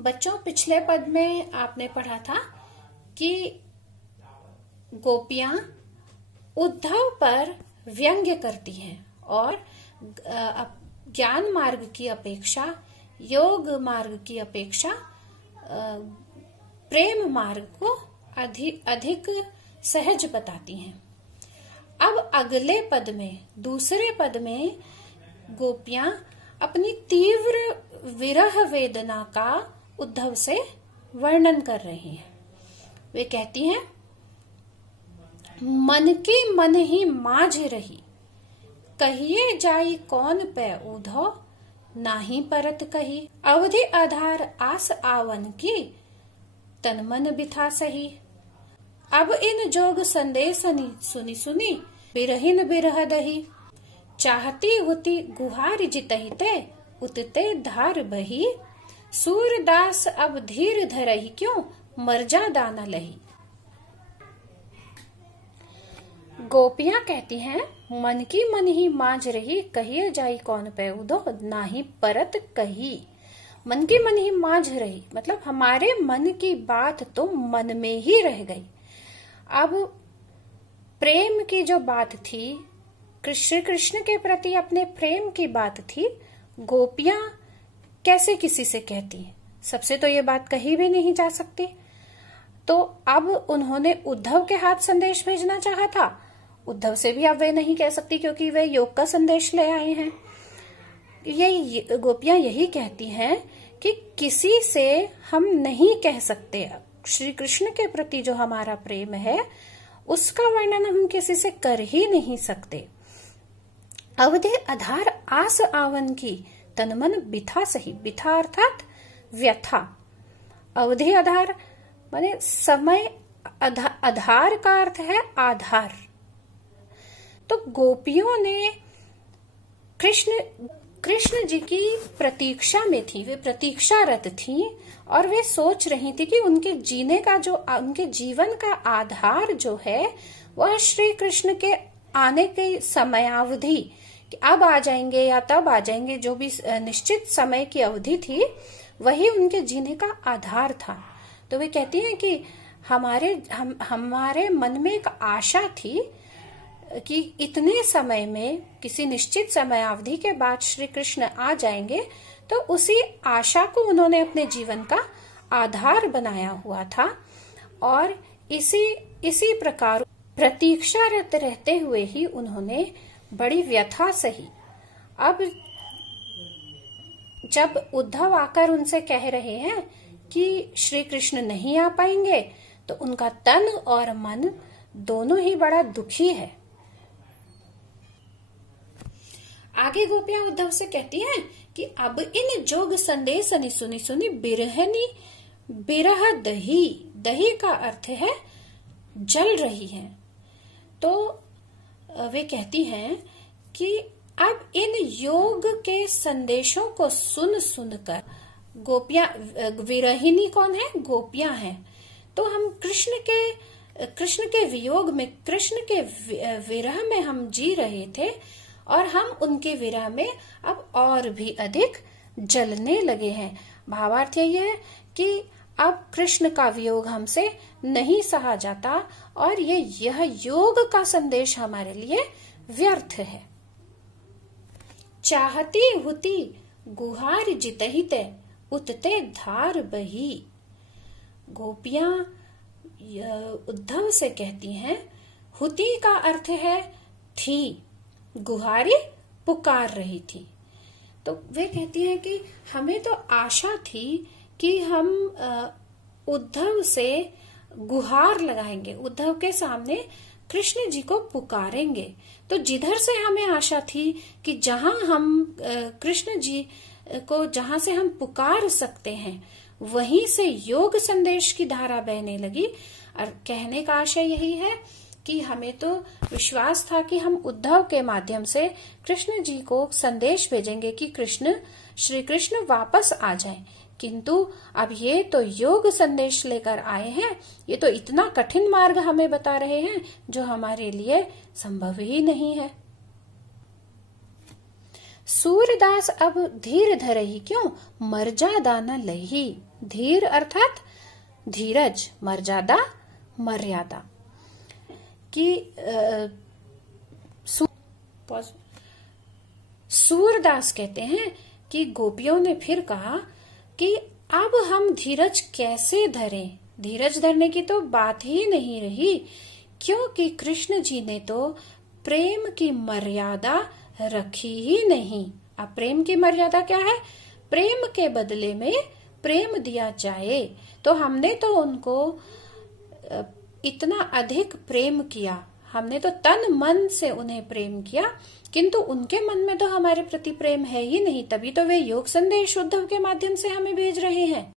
बच्चों, पिछले पद में आपने पढ़ा था कि गोपियां उद्धव पर व्यंग्य करती हैं और ज्ञान मार्ग की अपेक्षा, योग मार्ग की अपेक्षा प्रेम मार्ग को अधिक सहज बताती हैं। अब अगले पद में, दूसरे पद में गोपियां अपनी तीव्र विरह वेदना का उद्धव से वर्णन कर रही हैं। वे कहती हैं, मन की मन ही माझ रही, कहिए जाई कौन पे उधो, नाही परत कही, अवधि आधार आस आवन की, तन मन बिथा सही। अब इन जोग संदेशनी सुनी सुनी, बिरहिन बिरह दही, चाहती हुती गुहार जितहि ते, उतते धार बही, सूरदास अब धीर धरही क्यों, मर जा दाना लही। गोपियां कहती हैं, मन की मन ही मांझ रही, कहिए जाई कौन पे उधो, नाही परत कही। मन की मन ही मांझ रही मतलब हमारे मन की बात तो मन में ही रह गई। अब प्रेम की जो बात थी, श्री कृष्ण के प्रति अपने प्रेम की बात थी, गोपियां कैसे किसी से कहती? सबसे तो ये बात कही भी नहीं जा सकती। तो अब उन्होंने उद्धव के हाथ संदेश भेजना चाहा था, उद्धव से भी अब वे नहीं कह सकती क्योंकि वे योग का संदेश ले आए हैं। ये गोपियां यही कहती हैं कि किसी से हम नहीं कह सकते, श्री कृष्ण के प्रति जो हमारा प्रेम है उसका वर्णन हम किसी से कर ही नहीं सकते। अवधि आधार आस आवन की, तन मन बिथा सही। बिथा अर्थात व्यथा। अवधि आधार माने समय, आधार का अर्थ है आधार। तो गोपियों ने कृष्ण जी की प्रतीक्षा में थी, वे प्रतीक्षारत थी और वे सोच रही थी कि उनके जीने का जो, उनके जीवन का आधार जो है वह श्री कृष्ण के आने की समयावधि, कि अब आ जाएंगे या तब आ जाएंगे, जो भी निश्चित समय की अवधि थी वही उनके जीने का आधार था। तो वे कहती हैं कि हमारे मन में एक आशा थी कि इतने समय में, किसी निश्चित समय अवधि के बाद श्री कृष्ण आ जाएंगे। तो उसी आशा को उन्होंने अपने जीवन का आधार बनाया हुआ था और इसी प्रकार प्रतीक्षारत रहते हुए ही उन्होंने बड़ी व्यथा सही। अब जब उद्धव आकर उनसे कह रहे हैं कि श्री कृष्ण नहीं आ पाएंगे, तो उनका तन और मन दोनों ही बड़ा दुखी है। आगे गोपियां उद्धव से कहती हैं कि अब इन जोग संदेश सुनी सुनी, बिरहनी बिरह दही। दही का अर्थ है जल रही है। तो वे कहती हैं कि अब इन योग के संदेशों को सुन सुनकर, गोपियां, विरहिनी कौन है? गोपियां हैं। तो हम कृष्ण के वियोग में, कृष्ण के विरह में हम जी रहे थे और हम उनके विरह में अब और भी अधिक जलने लगे हैं। भावार्थ यही है कि अब कृष्ण का वियोग हमसे नहीं सहा जाता और यह योग का संदेश हमारे लिए व्यर्थ है। चाहती हुती गुहार जितहि ते, उतते धार बही। गोपियां उद्धव से कहती हैं, हुती का अर्थ है थी, गुहारी पुकार रही थी। तो वे कहती हैं कि हमें तो आशा थी कि हम उद्धव से गुहार लगाएंगे, उद्धव के सामने कृष्ण जी को पुकारेंगे। तो जिधर से हमें आशा थी कि जहां हम कृष्ण जी को, जहां से हम पुकार सकते हैं, वहीं से योग संदेश की धारा बहने लगी। और कहने का आशय यही है कि हमें तो विश्वास था कि हम उद्धव के माध्यम से कृष्ण जी को संदेश भेजेंगे कि श्री कृष्ण वापस आ जाएं, किंतु अब ये तो योग संदेश लेकर आए हैं, ये तो इतना कठिन मार्ग हमें बता रहे हैं जो हमारे लिए संभव ही नहीं है। सूरदास अब धीर धरही, क्यों? मर्यादा न लही। धीर अर्थात धीरज, मर्यादा मर्यादा कि सूरदास कहते हैं कि गोपियों ने फिर कहा कि अब हम धीरज कैसे धरें। धीरज धरने की तो बात ही नहीं रही, क्योंकि कृष्ण जी ने तो प्रेम की मर्यादा रखी ही नहीं। अब प्रेम की मर्यादा क्या है? प्रेम के बदले में प्रेम दिया जाए। तो हमने तो उनको इतना अधिक प्रेम किया, हमने तो तन मन से उन्हें प्रेम किया, किंतु उनके मन में तो हमारे प्रति प्रेम है ही नहीं। तभी तो वे योग संदेश उद्धव के माध्यम से हमें भेज रहे हैं।